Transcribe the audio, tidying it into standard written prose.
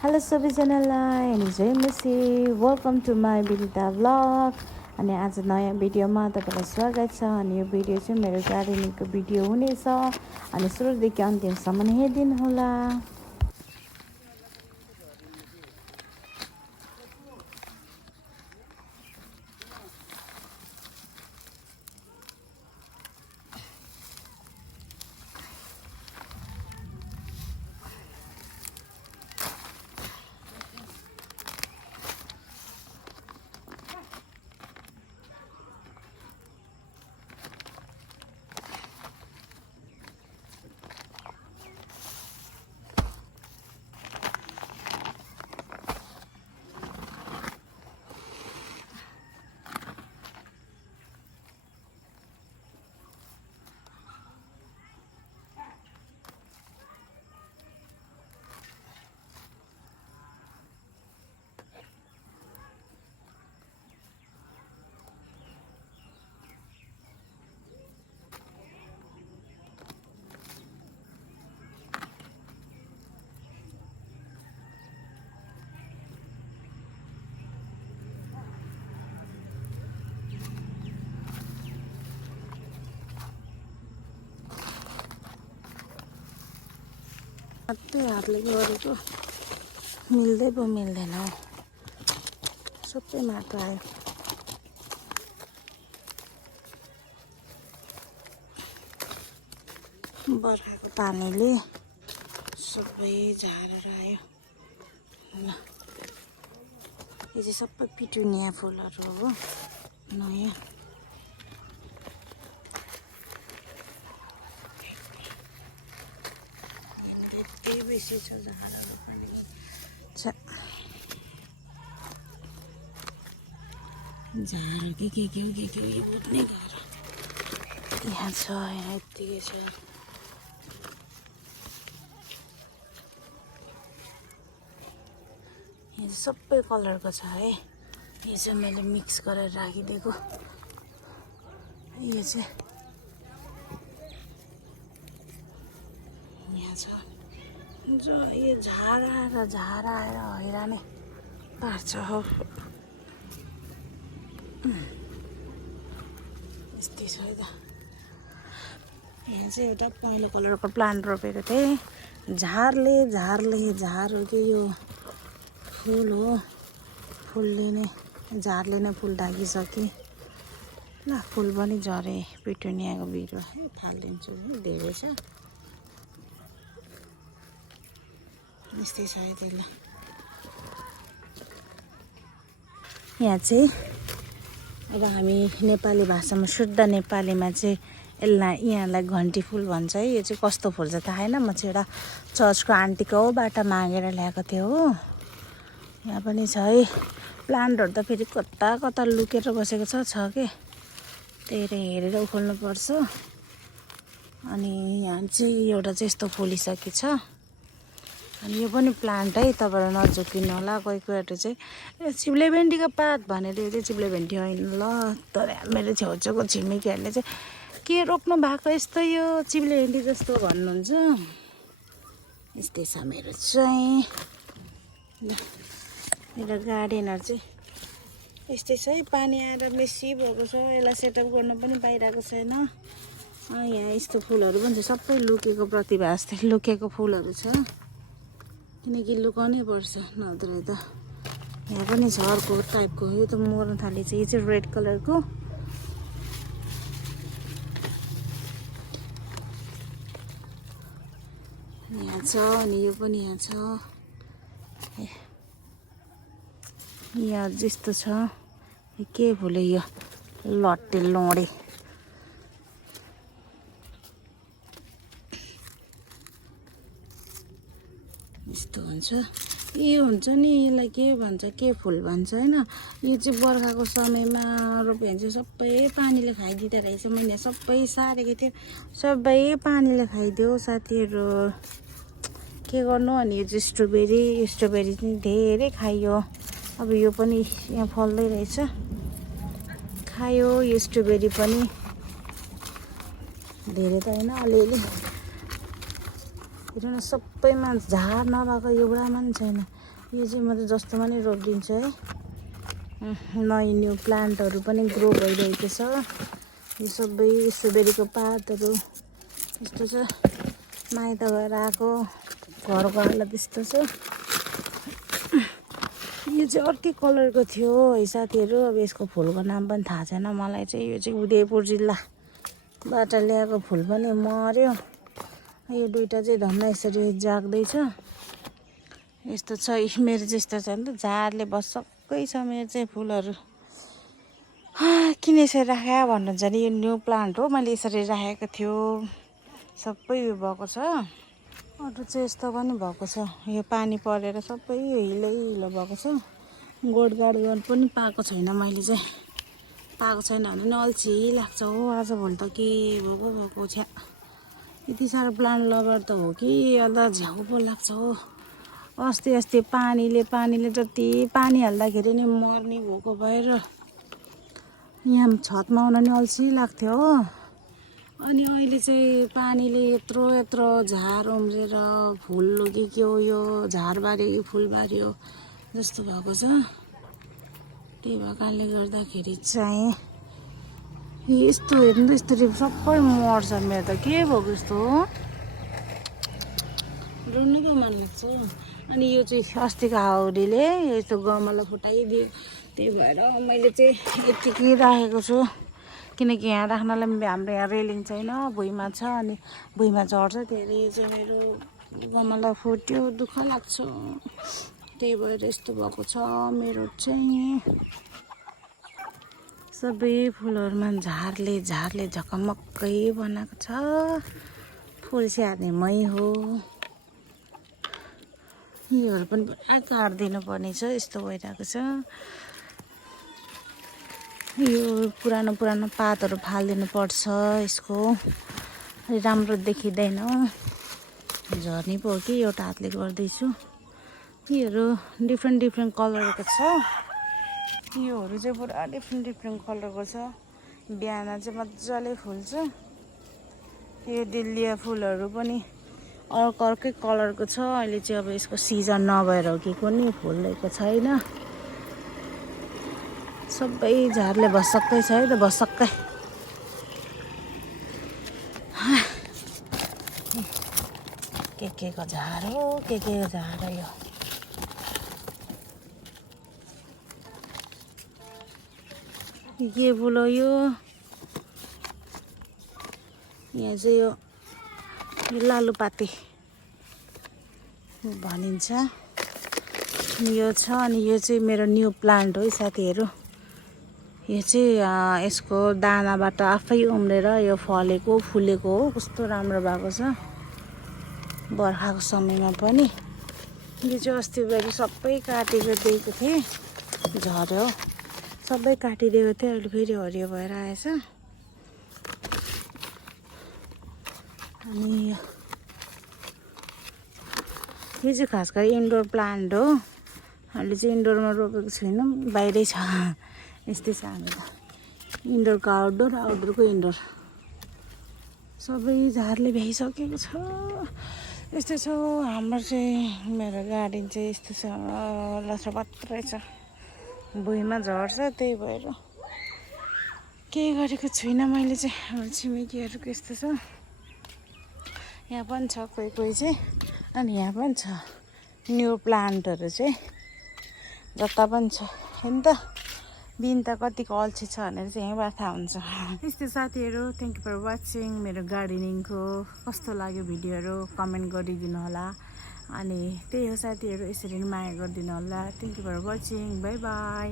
Hello सबैजनालाई अनि जय मसी welcome to my Vidita blog. अनि आज नयाँ भिडियोमा तपाईँलाई स्वागत छ। अनि यो भिडियो चाहिँ मेरो गार्डनिङको भिडियो हुनेछ। अनि सुरुदेखि अन्तिमसम्म हेरिदिनु होला। मात्रै हातले गरेको मिल्दै पो मिल्दैन हौ, सबै माटो आयो। बर्खाको पानीले सबै झारेर आयो। ल यो चाहिँ सबै पिटुनिया फुलहरू हो, नयाँ। यति बेसी छ झारहरू पनि। झार के हो यो बुझ्नै गाह्रो। यहाँ छ, यहाँ यत्तिकै छ। यो सबै कलरको छ है। यो चाहिँ मैले मिक्स गरेर राखिदिएको। यो चाहिँ यहाँ छ जो यो झार आएर हैरानै पार्छ हो। यस्तै छ है त। यहाँ चाहिँ एउटा पहेँलो कलरको प्लान्ट रोपेको थिएँ। झारले हो कि यो फुल हो, फुलले नै झारले नै फुल ढाकिसके। ल फुल पनि झरे। पिटुनियाको बिरुवा फालिदिन्छु, धेरै छ। यस्तै छ है त। ल यहाँ चाहिँ अब हामी नेपाली भाषामा शुद्ध नेपालीमा चाहिँ यहाँलाई घन्टी फुल भन्छ है। यो चाहिँ कस्तो फुल छ थाहा छैन। म चाहिँ एउटा चर्चको आन्टीको बाट मागेर ल्याएको थिएँ हो। यहाँ पनि छ है। प्लान्टहरू त फेरि कता कता लुकेर बसेको छ के। त्यही हेरेर उखाल्नु पर्छ। अनि यहाँ चाहिँ एउटा चाहिँ यस्तो फुलिसकेको छ। अनि यो पनि प्लान्ट है, तपाईँहरू नझुकिनु होला। कोही कोहीहरू चाहिँ चिप्ले भेन्डीको पात भनेर, यो चाहिँ चिप्ले भेन्डी होइन ल। तर मेरो छेउछाउको छिमेकीहरूले चाहिँ के रोप्नु भएको यस्तो, यो चिप्ले भेन्डी जस्तो भन्नुहुन्छ। यस्तै छ मेरो चाहिँ। मेरो गार्डनहरू चाहिँ यस्तै छ है। पानी आएर बेसी भएको छ। यसलाई सेटअप गर्नु पनि पाइरहेको छैन। यहाँ यस्तो फुलहरू पनि छ, सबै लुकेको प्रतिभा जस्तै लुकेको फुलहरू छ। किनकि लुकाउनै पर्छ नत्र त। यहाँ पनि छ अर्को टाइपको। यो त मर्न थालेछ। यो चाहिँ रेड कलरको। यहाँ छ अनि यो पनि यहाँ छ। यहाँ जस्तो छ। के फुले यो लट्टे लोडे। यस्तो हुन्छ। यो हुन्छ नि, यसलाई के भन्छ, के फुल भन्छ होइन। यो चाहिँ बर्खाको समयमा रोप्यो भने चाहिँ सबै पानीले खाइदिँदो रहेछ। मैले सबै सारेको थिएँ, सबै पानीले खाइदियो साथीहरू। के गर्नु। अनि यो चाहिँ स्ट्रबेरी चाहिँ धेरै खायो। अब यो पनि यहाँ फल्दै रहेछ, खायो। यो स्ट्रबेरी पनि धेरै त होइन, अलिअलि। हेर्नु न सबैमा झार नभएको एउटामा पनि छैन। यो चाहिँ म त जस्तोमा नै रोपिदिन्छु है। नयाँ न्यू प्लान्टहरू पनि ग्रो भइरहेको छ। यो सबै स्ट्रबेरीको पातहरू यस्तो छ। माइत गएर आएको घरको हालत यस्तो छ। यो चाहिँ अर्कै कलरको थियो है साथीहरू। अब यसको फुलको नाम पनि थाहा छैन मलाई चाहिँ। यो चाहिँ उदयपुर जिल्लाबाट ल्याएको फुल पनि मर्यो। यो दुइटा चाहिँ धन्न यसरी जाग्दैछ। यस्तो छ। मेरो चाहिँ यस्तो छ नि त, झारले भसक्कै छ मेरो चाहिँ फुलहरू। किन यसरी राखे भन्नुहुन्छ नि, यो न्यू प्लान्ट हो, मैले यसरी राखेको थियो। सबै उयो भएको छ। अरू चाहिँ यस्तो पनि भएको छ। यो पानी परेर सबै हिलै हिलो भएको छ। गोडगाड गर्न पनि पाएको छैन मैले चाहिँ। पाएको छैन भने नि अल्छी लाग्छ हो। आजभोलि त के भएको छ। यति साह्रो प्लान्ट लभर त हो कि अन्त झ्याउ पो लाग्छ हो। अस्ति पानीले जति पानी हाल्दाखेरि नि मर्ने भएको भएर यहाँ छतमा आउन नि अल्छी लाग्थ्यो हो। अनि अहिले चाहिँ पानीले यत्रो झार उम्रेर फुल के हो यो झारबारी कि फुलबारी हो जस्तो भएको छ। त्यही भएको कारणले गर्दाखेरि चाहिँ यस्तो हेर्नु त यसरी सबै मर्छ। मेरो त के भएको यस्तो हो, रुनु त मन लाग्छ। अनि यो चाहिँ अस्तिको हाउरीले यस्तो गमला फुटाइदियो। त्यही भएर मैले चाहिँ यतिकै राखेको छु। किनकि यहाँ राख्नलाई हाम्रो यहाँ रेलिङ छैन, भुइँमा छ। अनि भुइँमा झर्छ, त्यही यो चाहिँ मेरो गमला फुट्यो, दुःख लाग्छ। त्यही भएर यस्तो भएको छ मेरो चाहिँ। सबै फुलहरूमा झारले झकमक्कै बनाएको छ। फुल स्याहार्ने मै हो। योहरू पनि पुरा काटिदिनु पर्ने छ, यस्तो भइरहेको छ। यो पुरानो पातहरू फालिदिनु पर्छ यसको। राम्रो देखिँदैन, झर्ने पो हो कि एउटा हातले गर्दैछु। योहरू डिफ्रेन्ट कलरको छ। योहरू चाहिँ पुरा डिफ्रेन्ट कलरको छ। बिहान चाहिँ मजाले फुल्छ। यो डिल्लिया फुलहरू पनि अर्कै कलरको छ। अहिले चाहिँ अब यसको सिजन नभएर हो कि कुनै फुलेको छैन। सबै झारले भसक्कै छ है त, भसक्कै। के को झार हो, के को झार हो यो। के फुल हो यो। यहाँ चाहिँ यो लालुपाते भनिन्छ। यो छ। अनि यो चाहिँ मेरो न्यू प्लान्ट हो है साथीहरू। यो चाहिँ यसको दानाबाट आफै उम्रेर यो फलेको फुलेको हो। कस्तो राम्रो भएको छ बर्खाको समयमा पनि। यो चाहिँ अस्तिभरि सबै काटेर दिएको थिएँ, झऱ्यो। सबै काटिदिएको थिएँ, अहिले फेरि हरियो भएर आएछ। अनि यो चाहिँ खास गरी इन्डोर प्लान्ट हो। हामीले चाहिँ इन्डोरमा रोपेको छैनौँ, बाहिरै छ। यस्तै छ हामी त। इन्डोरको आउटडोर, आउटडोरको इन्डोर सबै झारले भ्याइसकेको छ। यस्तो छ हाम्रो चाहिँ। मेरो गार्डन चाहिँ यस्तो छ, लछपत्रै छ। भुइँमा झर्छ, त्यही भएर केही गरेको छुइनँ मैले चाहिँ। हाम्रो छिमेकीहरूको यस्तो छ। यहाँ पनि छ कोही चाहिँ। अनि यहाँ पनि छ न्यू प्लान्टहरू चाहिँ जता पनि छ। हेर्नु त दिन त कतिको अल्छी छ भनेर चाहिँ यहीँबाट थाहा हुन्छ। यस्तो साथीहरू, थ्याङ्क यू फर वाचिङ। मेरो गार्डनिङको कस्तो लाग्यो भिडियोहरू कमेन्ट गरिदिनु होला। अनि त्यही हो साथीहरू, यसरी नै माया गरिदिनु होला। Thank you for watching. Bye by.